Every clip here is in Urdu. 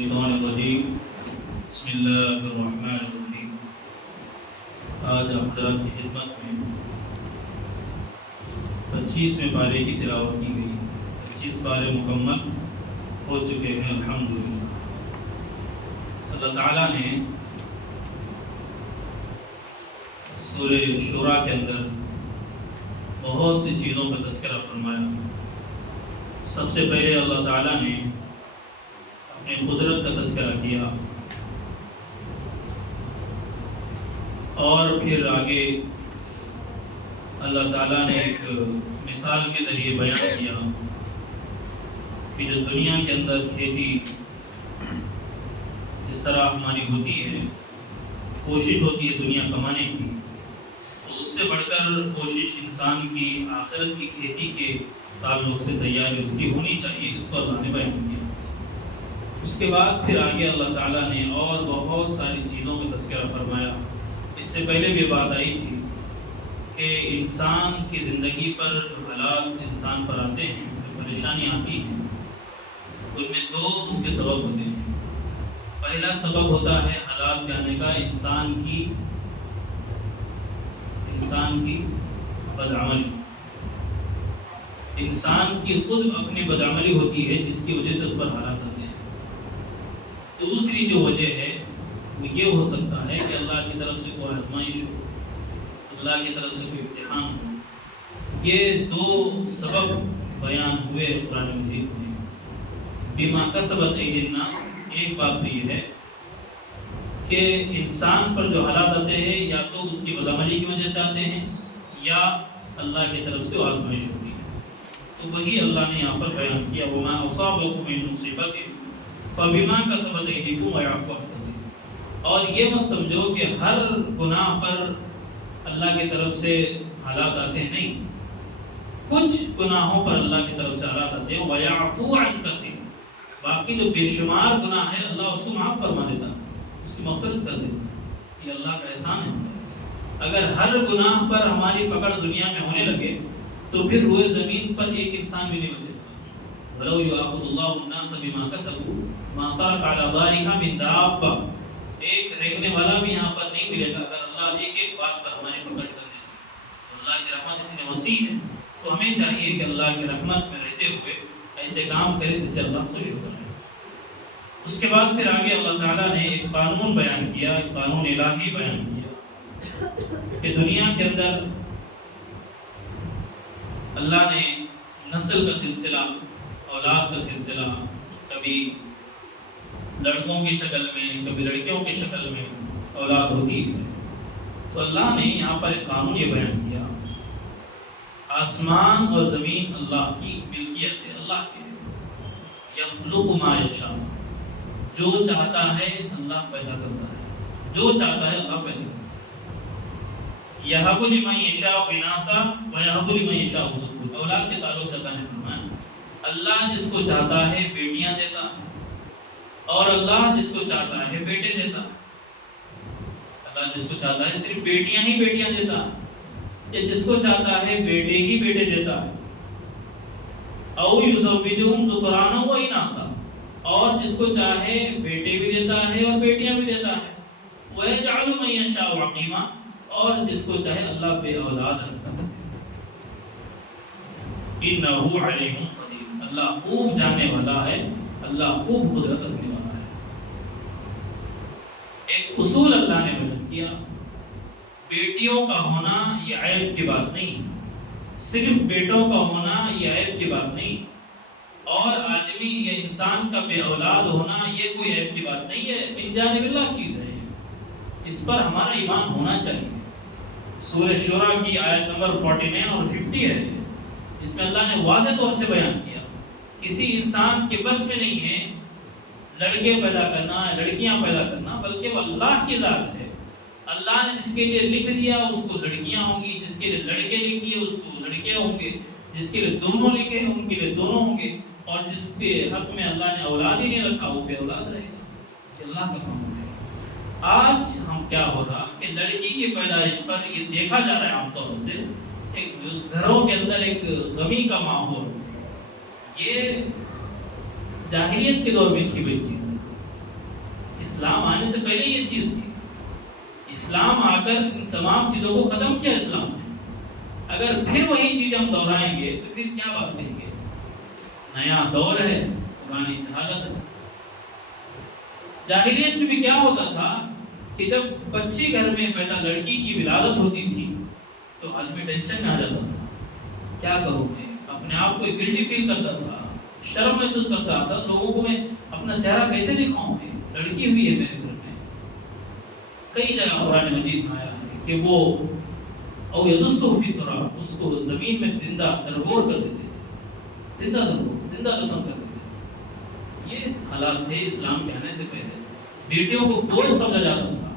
الشیطان الرجیم بسم اللہ الرحمن الرحیم۔ آج آپ حضرات کی خدمت میں 25ویں پارے کی تلاوت کی گئی۔ 25 پارے مکمل ہو چکے ہیں الحمدللہ۔ اللہ تعالیٰ نے سورہ شورا کے اندر بہت سی چیزوں کا تذکرہ فرمایا۔ سب سے پہلے اللہ تعالیٰ نے اپنی قدرت کا تذکرہ کیا، اور پھر آگے اللہ تعالیٰ نے ایک مثال کے ذریعے بیان کیا کہ جو دنیا کے اندر کھیتی جس طرح ہماری ہوتی ہے، کوشش ہوتی ہے دنیا کمانے کی، تو اس سے بڑھ کر کوشش انسان کی آخرت کی کھیتی کے تعلق سے تیاری اس کی ہونی چاہیے۔ اس کو اللہ نے بیان کیا۔ اس کے بعد پھر آگے اللہ تعالیٰ نے اور بہت ساری چیزوں کا تذکرہ فرمایا۔ اس سے پہلے بھی بات آئی تھی کہ انسان کی زندگی پر جو حالات انسان پر آتے ہیں، جو پریشانی آتی ہیں، ان میں دو اس کے سبب ہوتے ہیں۔ پہلا سبب ہوتا ہے حالات کے آنے کا انسان کی بدعملی۔ انسان کی خود اپنی بدعملی ہوتی ہے جس کی وجہ سے اس پر حالات آتے ہیں۔ دوسری جو وجہ ہے وہ یہ ہو سکتا ہے کہ اللہ کی طرف سے کوئی آزمائش ہو، اللہ کی طرف سے کوئی امتحان ہو۔ یہ دو سبب بیان ہوئے قرآن مجید میں۔ بما کسبت ایدی الناس، ایک بات تو یہ ہے کہ انسان پر جو حالات آتے ہیں یا تو اس کی بدعملی کی وجہ سے آتے ہیں یا اللہ کی طرف سے آزمائش ہوتی ہے۔ تو وہی اللہ نے یہاں پر بیان کیا، وما اصابکم من مصیبت فبما کسبت ایدیکم ویعفو عن کثیر۔ اور یہ مت سمجھو کہ ہر گناہ پر اللہ کی طرف سے حالات آتے ہیں، نہیں، کچھ گناہوں پر اللہ کی طرف سے حالات آتے ہیں، ویعفو عن کثیر، باقی جو بے شمار گناہ ہے اللہ اس کو معاف فرما دیتا، اس کی مغفرت کر دیتا۔ یہ اللہ کا احسان ہے۔ اگر ہر گناہ پر ہماری پکڑ دنیا میں ہونے لگے تو پھر روئے زمین پر ایک انسان بھی نہیں بچے گا۔ وَلَوْ يُؤَاخِذُ اللَّهُ النَّاسَ بِمَا كَسَبُوا مَا تَرَكَ عَلَى ظَهْرِهَا مِن دَابَّةٍ، ایک رہنے والا بھی یہاں پر نہیں ملے گا اگر اللہ ایک ایک بات پر ہماری پکڑ کر لے۔ تو اللہ کی رحمت اتنی وسیع ہے، تو ہمیں چاہیے کہ اللہ کی رحمت میں رہتے ہوئے ایسے کام کرے جس سے اللہ خوش ہو جائے۔ اس کے بعد پھر آگے اللہ تعالیٰ نے ایک قانون بیان کیا، ایک قانون الہی بیان کیا کہ دنیا کے اندر اللہ نے نسل کا سلسلہ، اولاد کا سلسلہ، کبھی لڑکوں کی شکل میں کبھی لڑکیوں کی شکل میں اولاد ہوتی ہے۔ تو اللہ نے یہاں پر ایک قانون یہ بیان کیا، آسمان اور زمین اللہ کی ملکیت ہے، اللہ کے، یخلق ما یشاء، جو چاہتا ہے اللہ پیدا کرتا ہے، جو چاہتا ہے اللہ پیدا کرتا ہے۔ یہب لمن یشاء اناثا ویہب لمن یشاء الذکور، اولاد کے تعلق سے اللہ نے فرمایا اللہ جس کو چاہتا ہے بیٹیاں دیتا ہے، اور اللہ جس کو چاہتا ہے بیٹے دیتا ہے۔ اللہ جس کو چاہتا ہے صرف بیٹیاں ہی بیٹیاں دیتا ہے، یا جس کو چاہتا ہے بیٹے ہی بیٹے دیتا ہے۔ او یزوجہم ذکرانا و اناثا، اور جس کو چاہے بیٹے بھی دیتا ہے اور بیٹیاں بھی دیتا ہے۔ ویجعل من یشاء عقیما، اور جس کو چاہے اللہ بے اولاد رکھتا ہے۔ انہ علیم قدیر، اللہ خوب جاننے والا ہے، اللہ خوب قدرت رکھنے والا ہے۔ ایک اصول اللہ نے بیان کیا، بیٹیوں کا ہونا یہ عیب کی بات نہیں، صرف بیٹوں کا ہونا یہ عیب کی بات نہیں، اور آدمی یا انسان کا بے اولاد ہونا یہ کوئی عیب کی بات نہیں ہے، من جانب اللہ چیز ہے، اس پر ہمارا ایمان ہونا چاہیے۔ سورہ شورا کی آیت نمبر 49 اور 50 ہے، جس میں اللہ نے واضح طور سے بیان کیا کسی انسان کے بس میں نہیں ہے لڑکے پیدا کرنا، لڑکیاں پیدا کرنا، بلکہ وہ اللہ کی ذات ہے۔ اللہ نے جس کے لیے لکھ دیا اس کو لڑکیاں ہوں گی، جس کے لیے لڑکے لکھ دیے اس کو لڑکے ہوں گے، جس کے لیے دونوں لکھے ہیں ان کے لیے دونوں ہوں گے، اور جس کے حق میں اللہ نے اولاد ہی نہیں رکھا وہ بے اولاد رہے گا۔ یہ اللہ کا قانون ہے۔ آج ہم کیا ہو رہا کہ لڑکی کی پیدائش پر یہ دیکھا جا رہا ہے عام طور سے ایک گھروں کے اندر ایک غمی کا ماحول، یہ جاہلیت کے دور میں تھی وہ چیز، اسلام آنے سے پہلے یہ چیز تھی، اسلام آ کر ان تمام چیزوں کو ختم کیا اسلام نے۔ اگر پھر وہی چیز ہم دہرائیں گے تو پھر کیا بات کہیں گے؟ نیا دور ہے، پرانی جہالت ہے۔ جاہلیت میں بھی کیا ہوتا تھا کہ جب بچی گھر میں پیدا لڑکی کی ولادت ہوتی تھی تو آدمی ٹینشن میں آ جاتا تھا، کیا کروں میں، اپنے آپ کو گلٹی فیل کرتا تھا، شرم محسوس کرتا تھا، لوگوں کو میں اپنا چہرہ کیسے دکھاؤں، لڑکی ہوئی ہے میرے گھر میں۔ کئی جگہ قرآن مجید میں آیا ہے کہ وہ او یدسو فی التراب، اس کو زمین میں زندہ درگور کر دیتے تھے، زندہ دفن کر دیتے تھے۔ یہ حالات تھے اسلام کے آنے سے پہلے۔ بیٹیوں کو بوجھ سمجھا جاتا تھا،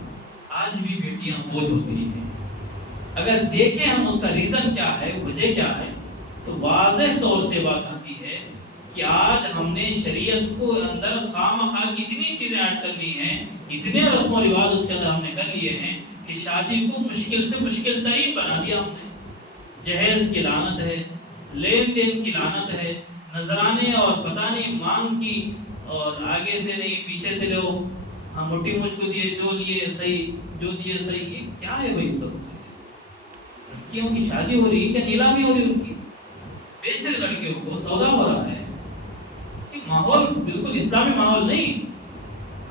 آج بھی بیٹیاں بوجھ ہو گئی ہیں۔ اگر دیکھیں ہم اس کا ریزن کیا ہے، وجہ کیا ہے، تو واضح طور سے بات آتی ہے کہ آج ہم نے شریعت کو اندر خواہ مخواہ کی اتنی چیزیں ایڈ کر لی ہیں، اتنے رسم و رواج اس کے اندر ہم نے کر لیے ہیں کہ شادی کو مشکل سے مشکل ترین بنا دیا ہم نے۔ جہیز کی لعنت ہے، لین دین کی لعنت ہے، نذرانے اور پتہ نہیں مانگ کی، اور آگے سے نہیں پیچھے سے لو، ہم موٹی مجھ کو دیے، جو لیے صحیح، جو دیے صحیح۔ یہ کیا ہے بھائی؟ سب لڑکیوں کی شادی ہو رہی ہے کیا نیلامی ہو رہی ان کی؟ بیچ رہے لڑکیوں کو، سودا ہو رہا ہے۔ یہ ماحول بالکل اسلامی ماحول نہیں۔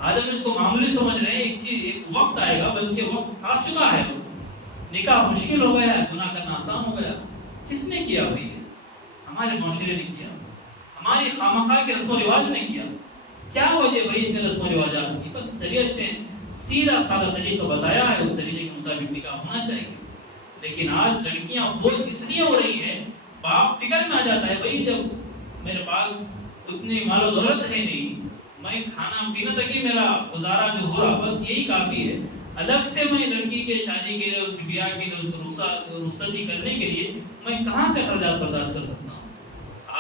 آج ہم اس کو معمولی سمجھ رہے ہیں، ایک وقت آئے گا، بلکہ وقت آ چکا ہے، نکاح مشکل ہو گیا ہے، گناہ کرنا آسان ہو گیا۔ کس نے کیا بھائی؟ ہمارے معاشرے نے کیا، ہماری خامخواہ کے رسم و رواج نے کیا۔ کیا وجہ بھائی اتنے رسم و رواجات کی؟ بس شریعت نے سیدھا سادہ طریقہ بتایا ہے، اس طریقے کے مطابق نکاح ہونا چاہیے۔ لیکن آج لڑکیاں بوجھ اس لیے ہو رہی ہیں، باپ فکر میں آ جاتا ہے، بھائی جب میرے پاس اتنی مال و دولت ہے نہیں، میں کھانا پینا تک ہی میرا گزارا جو ہو رہا بس یہی کافی ہے، الگ سے میں لڑکی کے شادی کے لیے، اس کی بیاہ کے لیے، اس کو رخصتی کرنے کے لیے میں کہاں سے خرچات برداشت کر سکتا ہوں؟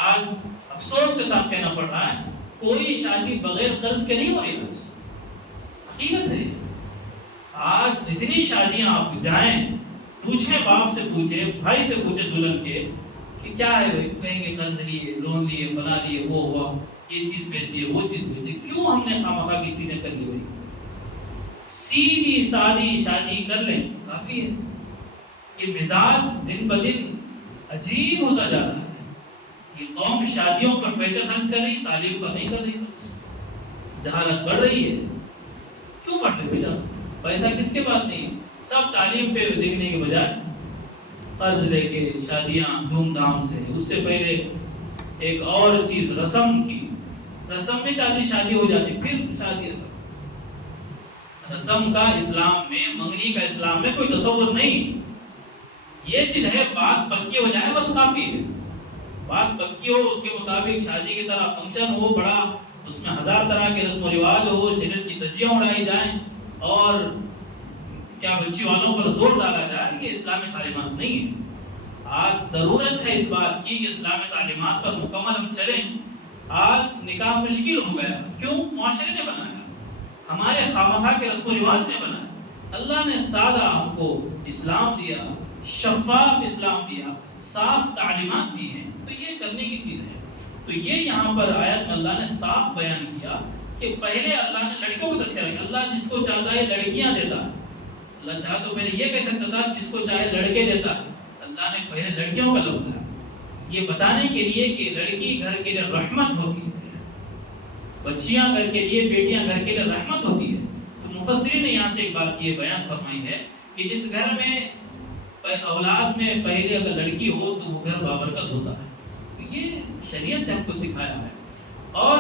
آج افسوس کے ساتھ کہنا پڑ رہا ہے، کوئی شادی بغیر قرض کے نہیں ہو رہی۔ آج حقیقت ہے، آج جتنی شادیاں آپ جائیں، پوچھیں، باپ سے پوچھیں، بھائی سے پوچھیں دلہن کے کہ کیا ہے بھائی، کہیں گے قرض لیے، لون لیے، فلاں لیے، وہ ہوا، یہ چیز بھیج دیے، وہ چیز بھیج دی۔ کیوں ہم نے خامخواہ کی چیزیں کر لی بھائی؟ سیدھی سادی شادی کر لیں تو کافی ہے۔ یہ مزاج دن بدن عجیب ہوتا جا رہا ہے۔ یہ قوم شادیوں پر پیسے خرچ کر رہی، تعلیم پر نہیں کر رہی خرچ۔ جہالت بڑھ رہی ہے۔ کیوں بڑھ رہی ہے؟ پیسہ کس کے پاس نہیں؟ سب تعلیم پہ دیکھنے کے بجائے قرض لے کے شادیاں دھوم دھام سے۔ اس سے پہلے ایک اور چیز رسم کی، رسم میں شادی ہو جاتی، پھر شادی۔ رسم کا اسلام میں، منگنی کا اسلام میں کوئی تصور نہیں۔ یہ چیز ہے، بات پکی ہو جائے بس کافی ہے۔ بات پکی ہو، اس کے مطابق شادی کی طرح فنکشن ہو بڑا، اس میں ہزار طرح کے رسم و رواج ہو، شریعت کی دھجیاں اڑائی جائیں، اور کیا بچی والوں پر زور ڈالا جائے، یہ اسلامی تعلیمات نہیں ہے۔ آج ضرورت ہے اس بات کی کہ اسلامی تعلیمات پر مکمل ہم چلیں۔ آج نکاح مشکل ہو گیا، کیوں؟ معاشرے نے بنایا، ہمارے خامخواہ کے رسم و رواج نے بنایا۔ اللہ نے سادہ ہم کو اسلام دیا، شفاف اسلام دیا، صاف تعلیمات دی ہیں، تو یہ کرنے کی چیز ہے۔ تو یہ یہاں پر آیت میں اللہ نے صاف بیان کیا کہ پہلے اللہ نے لڑکیوں کو تذکرہ کیا۔ اللہ جس کو چاہتا ہے لڑکیاں دیتا ہے، اللہ چاہے تو پہلے یہ کہہ سکتا تھا جس کو چاہے لڑکے دیتا ہے، اللہ نے پہلے لڑکیوں کا لفظ ہے، یہ بتانے کے لیے کہ لڑکی گھر کے لیے رحمت ہوتی ہے، بچیاں گھر کے لیے، بیٹیاں گھر کے لیے رحمت ہوتی ہے۔ تو مفسرین نے یہاں سے ایک بات یہ بیان فرمائی ہے کہ جس گھر میں اولاد میں پہلے اگر لڑکی ہو تو وہ گھر بابرکت ہوتا ہے۔ یہ شریعت نے ہم کو سکھایا ہے۔ اور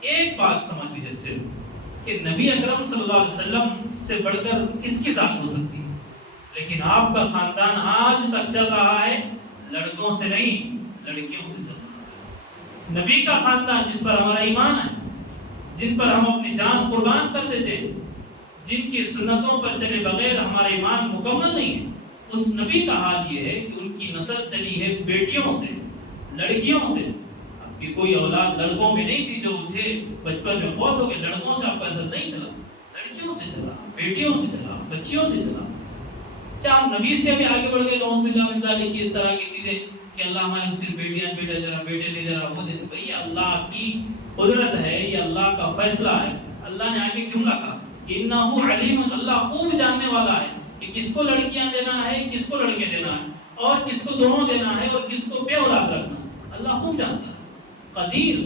ایک بات سمجھ لیجیے صرف کہ نبی اکرم صلی اللہ علیہ وسلم سے بڑھ کر کس کی ذات ہو سکتی ہے؟ لیکن آپ کا خاندان آج تک چل رہا ہے لڑکوں سے نہیں، لڑکیوں سے چل رہا ہے۔ نبی کا خاندان جس پر ہمارا ایمان ہے، جن پر ہم اپنی جان قربان کر دیتے، جن کی سنتوں پر چلے بغیر ہمارا ایمان مکمل نہیں ہے، اس نبی کا حال یہ ہے کہ ان کی نسل چلی ہے بیٹیوں سے، لڑکیوں سے۔ اب کی کوئی اولاد لڑکوں میں نہیں تھی، جو تھے بچپن میں فوت ہو گئے، لڑکوں سے آپ کا نسل نہیں چلا، لڑکیوں سے چلا، بیٹیوں سے چلا، بچیوں سے چلا۔ کیا ہم نبی سے بھی آگے بڑھ گئے؟ نعوذ باللہ من ذالک کی اس طرح کی چیزیں کہ اللہ ہمارے صرف بیٹیاں بیٹے دے رہا، بیٹے نہیں دے رہا، وہ دے رہا۔ بھئی اللہ کی قدرت ہے، یہ اللہ کا فیصلہ ہے۔ اللہ نے آگے ایک جملہ کہا انہو علیم، اللہ خوب جاننے والا ہے کہ کس کو لڑکیاں دینا ہے، کس کو لڑکے دینا ہے، اور کس کو دونوں دینا ہے، اور کس کو بے اولاد رکھنا، اللہ خوب جانتا ہے۔ قدیر،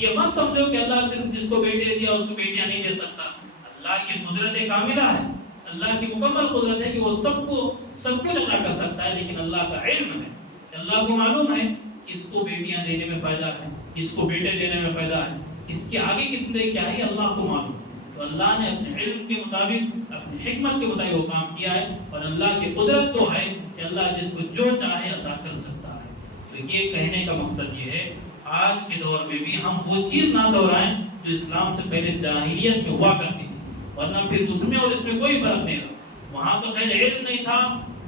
یہ مت سمجھو کہ اللہ صرف جس کو بیٹے دیا اس کو بیٹیاں نہیں دے سکتا، اللہ کی قدرت کاملہ ہے، اللہ کی مکمل قدرت ہے کہ وہ سب کچھ عطا کر سکتا ہے، لیکن اللہ کا علم ہے کہ اللہ کو معلوم ہے کس کو بیٹیاں دینے میں فائدہ ہے، کس کو بیٹے دینے میں فائدہ ہے، کس کے آگے کی زندگی کیا ہے، اللہ کو معلوم۔ تو اللہ نے اپنے علم کے مطابق، اپنی حکمت کے مطابق وہ کام کیا ہے، اور اللہ کی قدرت تو ہے کہ اللہ جس کو جو چاہے عطا کر سکتا ہے۔ تو یہ کہنے کا مقصد یہ ہے آج کے دور میں بھی ہم وہ چیز نہ دہرائیں جو اسلام سے پہلے جاہلیت میں ہوا کرتی تھی، ورنہ پھر اس میں اور اس میں کوئی فرق نہیں رہا۔ وہاں تو خیر علم نہیں تھا،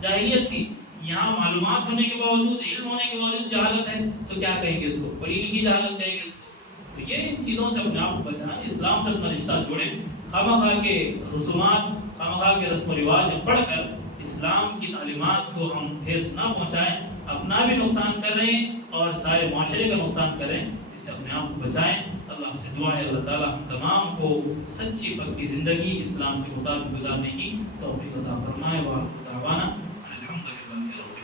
جاہلیت تھی، یہاں معلومات ہونے کے باوجود، علم ہونے کے باوجود جہالت ہے، تو کیا کہیں گے اس کو؟ بڑی لکھی جہالت کہیں گے اس کو۔ تو یہ ان چیزوں سے اپنے آپ کو بچائیں، اسلام سے اپنا رشتہ جوڑیں، خواہ کے رسومات، خواہ کے رسم و رواج میں پڑھ کر اسلام کی تعلیمات کو ہم ٹھیس نہ پہنچائیں، اپنا بھی نقصان کر رہے ہیں اور سارے معاشرے کا نقصان کریں، اس سے اپنے آپ کو بچائیں۔ اللہ سے دعا ہے اللہ تعالیٰ ہم تمام کو سچی پکی زندگی اسلام کے مطابق گزارنے کی توفیق عطا فرمائے۔ وآخر دعوانا الحمدللہ۔